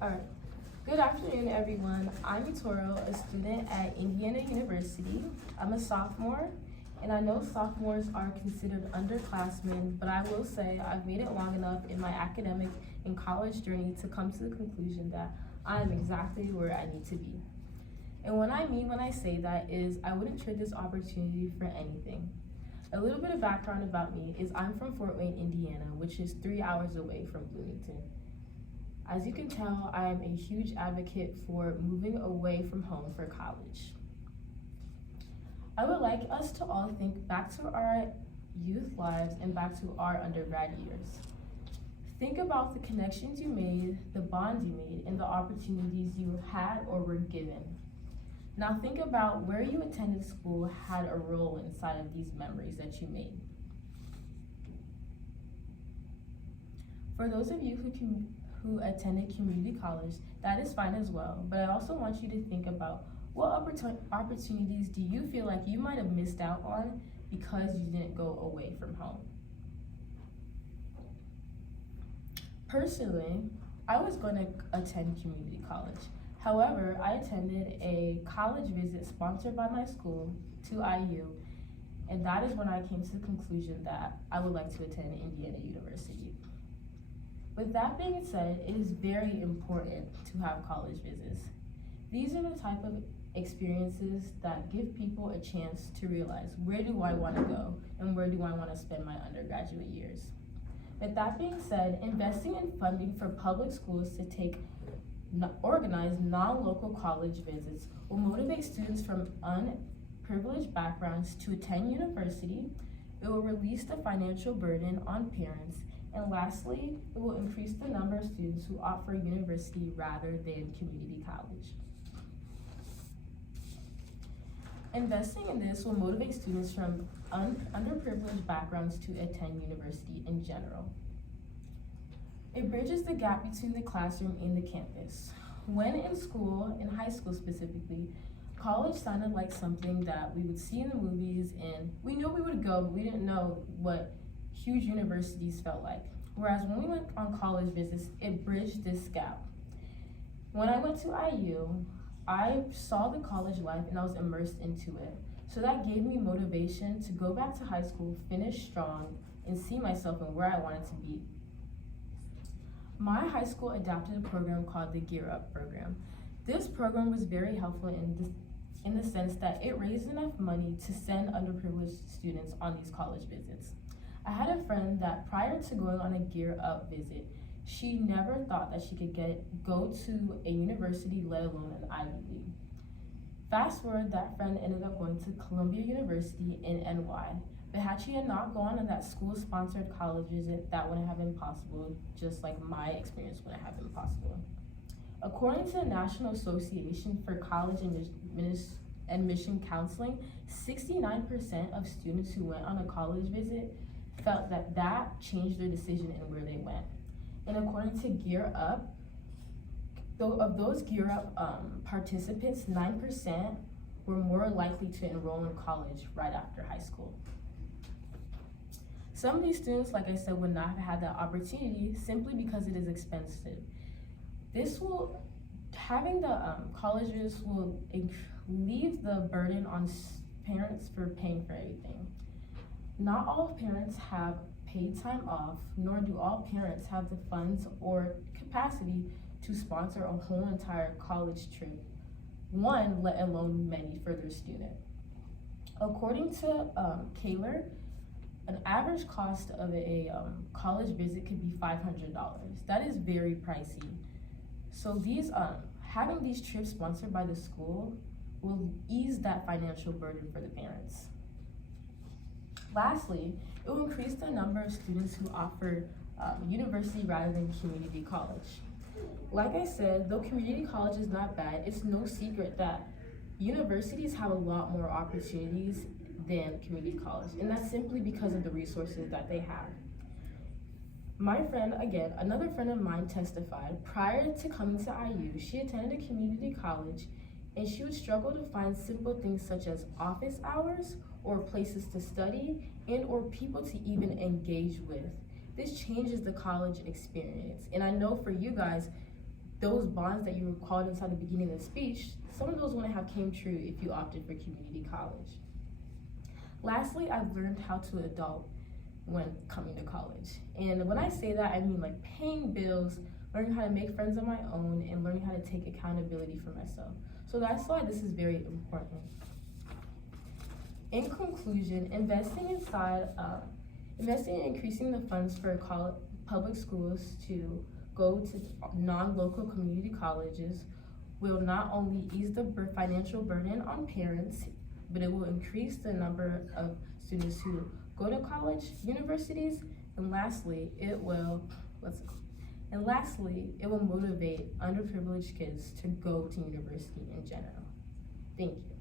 All right. Good afternoon, everyone. I'm Itoro, a student at Indiana University. I'm a sophomore, and I know sophomores are considered underclassmen, but I will say I've made it long enough in my academic and college journey to come to the conclusion that I am exactly where I need to be. And what I mean when I say that is I wouldn't trade this opportunity for anything. A little bit of background about me is I'm from Fort Wayne, Indiana, which is 3 hours away from Bloomington. As you can tell, I am a huge advocate for moving away from home for college. I would like us to all think back to our youth lives and back to our undergrad years. Think about the connections you made, the bonds you made, and the opportunities you had or were given. Now think about where you attended school had a role inside of these memories that you made. For those of you who attended community college, that is fine as well, but I also want you to think about what opportunities do you feel like you might have missed out on because you didn't go away from home. Personally, I was going to attend community college. However, I attended a college visit sponsored by my school to IU, and that is when I came to the conclusion that I would like to attend Indiana University. With that being said, it is very important to have college visits. These are the type of experiences that give people a chance to realize, where do I want to go and where do I want to spend my undergraduate years? With that being said, investing in funding for public schools to take organized non-local college visits will motivate students from unprivileged backgrounds to attend university. It will release the financial burden on parents. And lastly, it will increase the number of students who opt for university rather than community college. Investing in this will motivate students from underprivileged backgrounds to attend university in general. It bridges the gap between the classroom and the campus. When in school, in high school specifically, college sounded like something that we would see in the movies, and we knew we would go, but we didn't know what huge universities felt like. Whereas when we went on college visits, it bridged this gap. When I went to IU, I saw the college life and I was immersed into it. So that gave me motivation to go back to high school, finish strong, and see myself and where I wanted to be. My high school adopted a program called the Gear Up program. This program was very helpful in the sense that it raised enough money to send underprivileged students on these college visits. I had a friend that prior to going on a Gear Up visit, she never thought that she could go to a university, let alone an Ivy League. Fast forward, that friend ended up going to Columbia University in NY. But had she not gone on that school-sponsored college visit, that wouldn't have been possible, just like my experience wouldn't have been possible. According to the National Association for College Admission Counseling, 69% of students who went on a college visit felt that changed their decision in where they went. And according to Gear Up, of those Gear Up participants, 9% were more likely to enroll in college right after high school. Some of these students, like I said, would not have had that opportunity simply because it is expensive. Having the college visits will leave the burden on parents for paying for everything. Not all parents have paid time off, nor do all parents have the funds or capacity to sponsor a whole entire college trip, one, let alone many for their student. According to Kaler, an average cost of a college visit could be $500. That is very pricey. So having these trips sponsored by the school will ease that financial burden for the parents. Lastly, it will increase the number of students who offer university rather than community college. Like I said, though community college is not bad, it's no secret that universities have a lot more opportunities than community college, and that's simply because of the resources that they have. My friend, again, another friend of mine testified, prior to coming to IU, she attended a community college and she would struggle to find simple things such as office hours or places to study and or people to even engage with. This changes the college experience. And I know for you guys, those bonds that you recalled inside the beginning of the speech, some of those wouldn't have came true if you opted for community college. Lastly, I've learned how to adult when coming to college. And when I say that, I mean like paying bills, learning how to make friends on my own, and learning how to take accountability for myself. So that's why this is very important. In conclusion, investing in increasing the funds for public schools to go to non-local community colleges will not only ease the financial burden on parents, but it will increase the number of students who go to college, universities, and lastly, it will motivate underprivileged kids to go to university in general. Thank you.